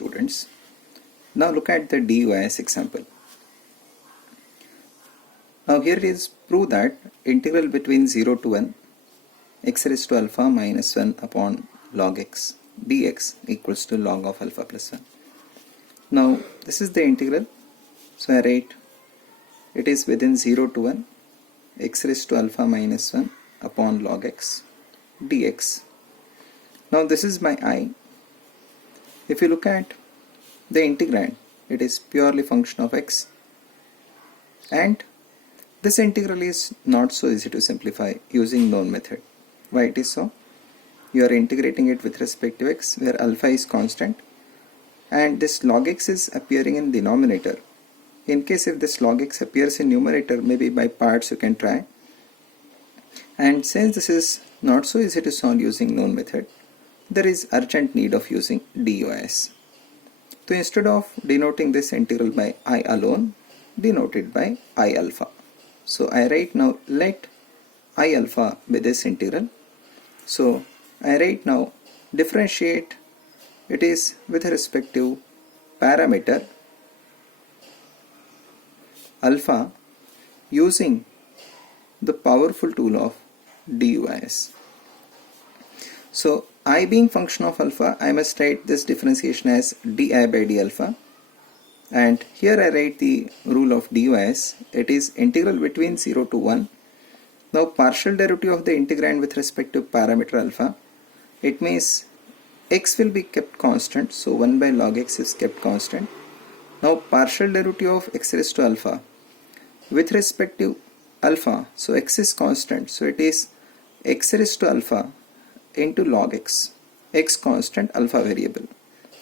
students. Now look at the DUIS example. Now here it is prove that integral between 0 to 1 x raised to alpha minus 1 upon log x dx equals to log of alpha plus 1. Now this is the integral, so I write it is within 0 to 1 x raised to alpha minus 1 upon log x dx. Now this is my I. If you look at the integrand, it is purely function of x, and this integral is not so easy to simplify using known method. Why it is so? You are integrating it with respect to x, where alpha is constant and this log x is appearing in denominator. In case if this log x appears in numerator, maybe by parts you can try. And since this is not so easy to solve using known method, there is urgent need of using DUIS. So instead of denoting this integral by I alone, denote it by I alpha. So I write now let I alpha be this integral. So I write now differentiate it is with respect to parameter alpha using the powerful tool of DUIS. So I being function of alpha, I must write this differentiation as di by d alpha, and here I write the rule of DUIS. It is integral between 0 to 1. Now partial derivative of the integrand with respect to parameter alpha, it means x will be kept constant, so 1 by log x is kept constant. Now partial derivative of x raised to alpha with respect to alpha, so x is constant, so it is x raised to alpha into log x constant, alpha variable.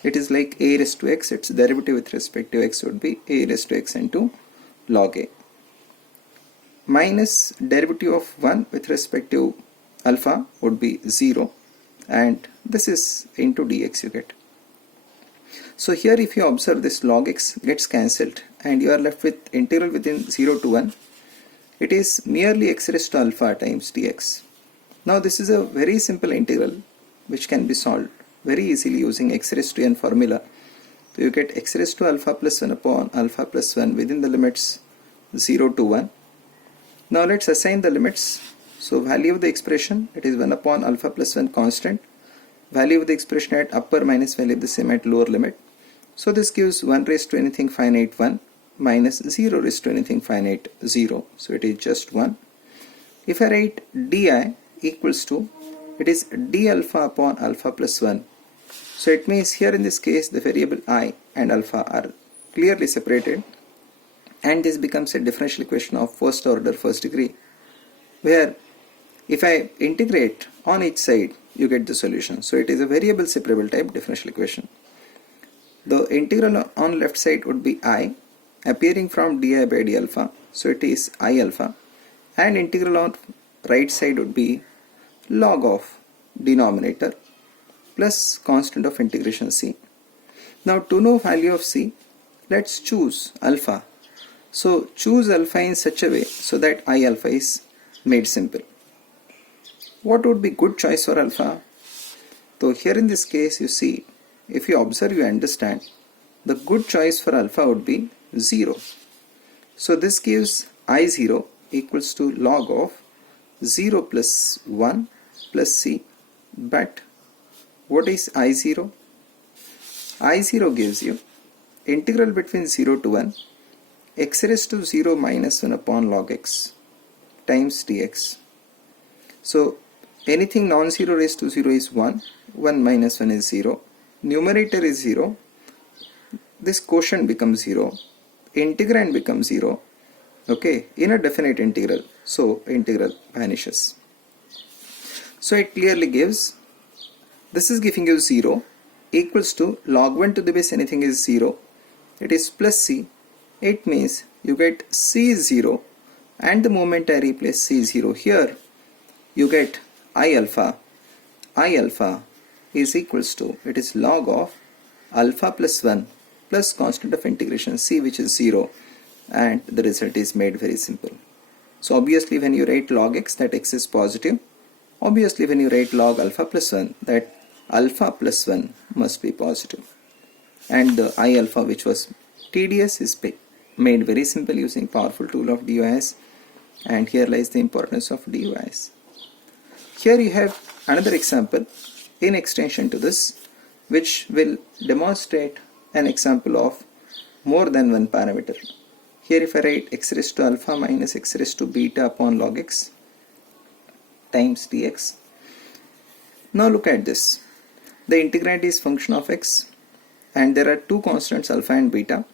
It is like a raised to x, its derivative with respect to x would be a raised to x into log a, minus derivative of 1 with respect to alpha would be 0, and this is into dx you get. So here if you observe, this log x gets cancelled and you are left with integral within 0 to 1. It is merely x raised to alpha times dx. Now this is a very simple integral which can be solved very easily using x raised to n formula. So you get x raised to alpha plus 1 upon alpha plus 1 within the limits 0 to 1. Now let's assign the limits. So value of the expression, it is 1 upon alpha plus 1 constant. Value of the expression at upper minus value of the same at lower limit. So this gives 1 raised to anything finite 1 minus 0 raised to anything finite 0. So it is just 1. If I write di equals to, it is d alpha upon alpha plus 1. So it means here in this case the variable I and alpha are clearly separated, and this becomes a differential equation of first order first degree, where if I integrate on each side you get the solution. So it is a variable separable type differential equation. The integral on left side would be I appearing from di by d alpha, so it is I alpha, and integral on right side would be log of denominator plus constant of integration c. Now to know value of c, let's choose alpha. So choose alpha in such a way so that I alpha is made simple. What would be good choice for alpha? So here in this case you see, if you observe you understand, the good choice for alpha would be 0. So this gives I0 equals to log of 0 plus 1 plus c, but what is I0? I0 gives you integral between 0 to 1 x raised to 0 minus 1 upon log x times dx. So anything non-zero raised to 0 is 1, 1 minus 1 is 0, numerator is 0, this quotient becomes 0, integrand becomes 0, okay, in a definite integral, so integral vanishes. So it clearly gives, this is giving you 0 equals to log 1 to the base anything is 0, it is plus c, it means you get c is 0, and the moment I replace c 0 here, you get I alpha is equals to, it is log of alpha plus 1 plus constant of integration c, which is 0, and the result is made very simple. So obviously when you write log x, that x is positive. Obviously when you write log alpha plus 1, that alpha plus 1 must be positive. and the I alpha, which was tedious, is made very simple using powerful tool of DOIS, and here lies the importance of DOIS. Here you have another example in extension to this, which will demonstrate an example of more than one parameter. Here if I write x raised to alpha minus x raised to beta upon log x times dx. Now look at this. The integrand is function of x, and there are two constants alpha and beta,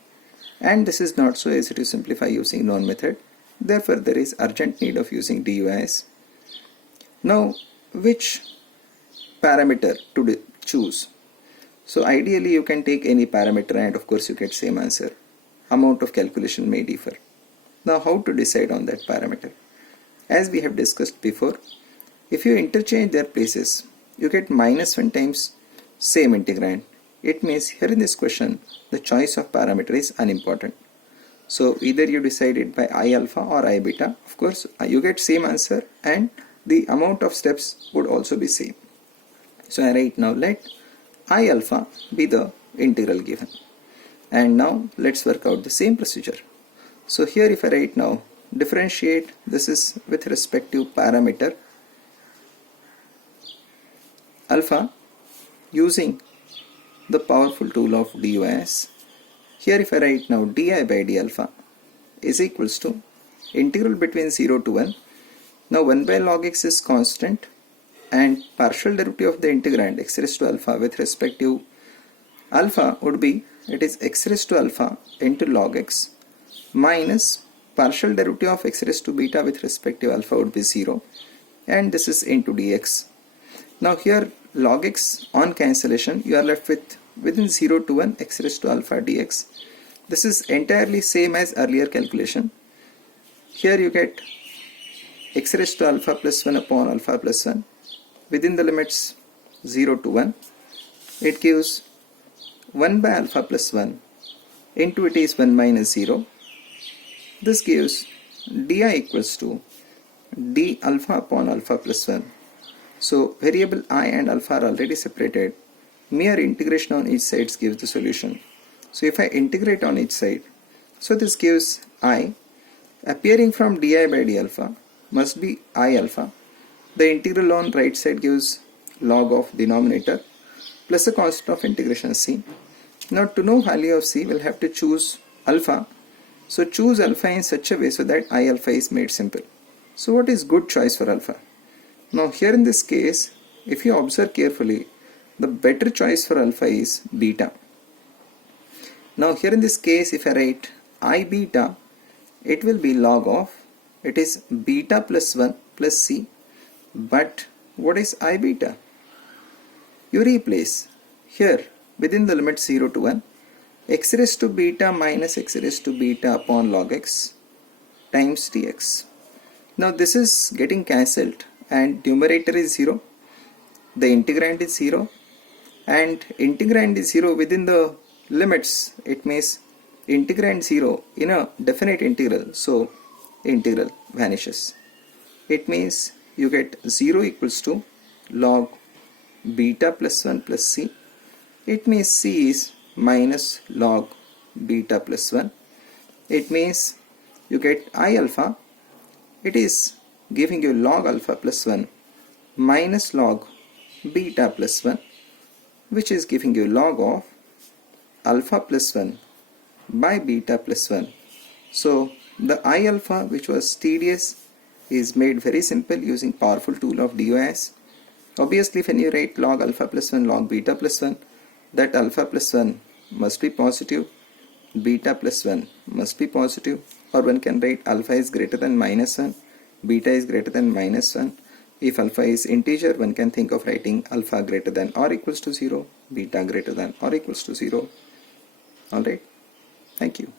and this is not so easy to simplify using known method. Therefore there is urgent need of using DOIS. Now which parameter to choose? So ideally you can take any parameter and of course you get same answer. Amount of calculation may differ. Now how to decide on that parameter? As we have discussed before, if you interchange their places, you get -1 times same integrand. It means here in this question the choice of parameter is unimportant. So either you decide it by I alpha or I beta. Of course you get same answer and the amount of steps would also be same. So I write now let I alpha be the integral given. And now let's work out the same procedure. So here if I write now differentiate, this is with respect to parameter alpha using the powerful tool of DOIS. Here if I write now di by d alpha is equals to integral between 0 to 1. Now 1 by log x is constant, and partial derivative of the integrand x raised to alpha with respect to alpha would be, it is x raised to alpha into log x minus partial derivative of x raised to beta with respect to alpha would be 0, and this is into dx. Now here log x on cancellation you are left with within 0 to 1 x raised to alpha dx. This is entirely same as earlier calculation. Here you get x raised to alpha plus 1 upon alpha plus 1 within the limits 0 to 1. It gives 1 by alpha plus 1 into it is 1 minus 0. This gives di equals to d alpha upon alpha plus 1. So variable I and alpha are already separated. Mere integration on each side gives the solution. So if I integrate on each side, so this gives I appearing from di by d alpha must be I alpha. The integral on right side gives log of denominator plus a constant of integration c. Now to know value of c we'll have to choose alpha. So choose alpha in such a way so that I alpha is made simple. So what is good choice for alpha? Now here in this case, if you observe carefully, the better choice for alpha is beta. Now here in this case if I write I beta, it will be log of, it is beta plus 1 plus c. But what is I beta? You replace here within the limit 0 to 1 x raised to beta minus x raised to beta upon log x times dx. Now this is getting cancelled and numerator is 0, the integrand is 0, and integrand is 0 within the limits. It means integrand 0 in a definite integral, so integral vanishes. It means you get 0 equals to log beta plus 1 plus c. It means c is minus log beta plus 1. It means you get I alpha, it is giving you log alpha plus 1 minus log beta plus 1, which is giving you log of alpha plus 1 by beta plus 1. So the I alpha, which was tedious, is made very simple using powerful tool of DOIS. Obviously when you write log alpha plus 1 log beta plus 1, that alpha plus 1 must be positive, beta plus 1 must be positive, or one can write alpha is greater than minus 1, beta is greater than minus 1. If alpha is integer, one can think of writing alpha greater than or equals to 0, beta greater than or equals to 0. Alright, thank you.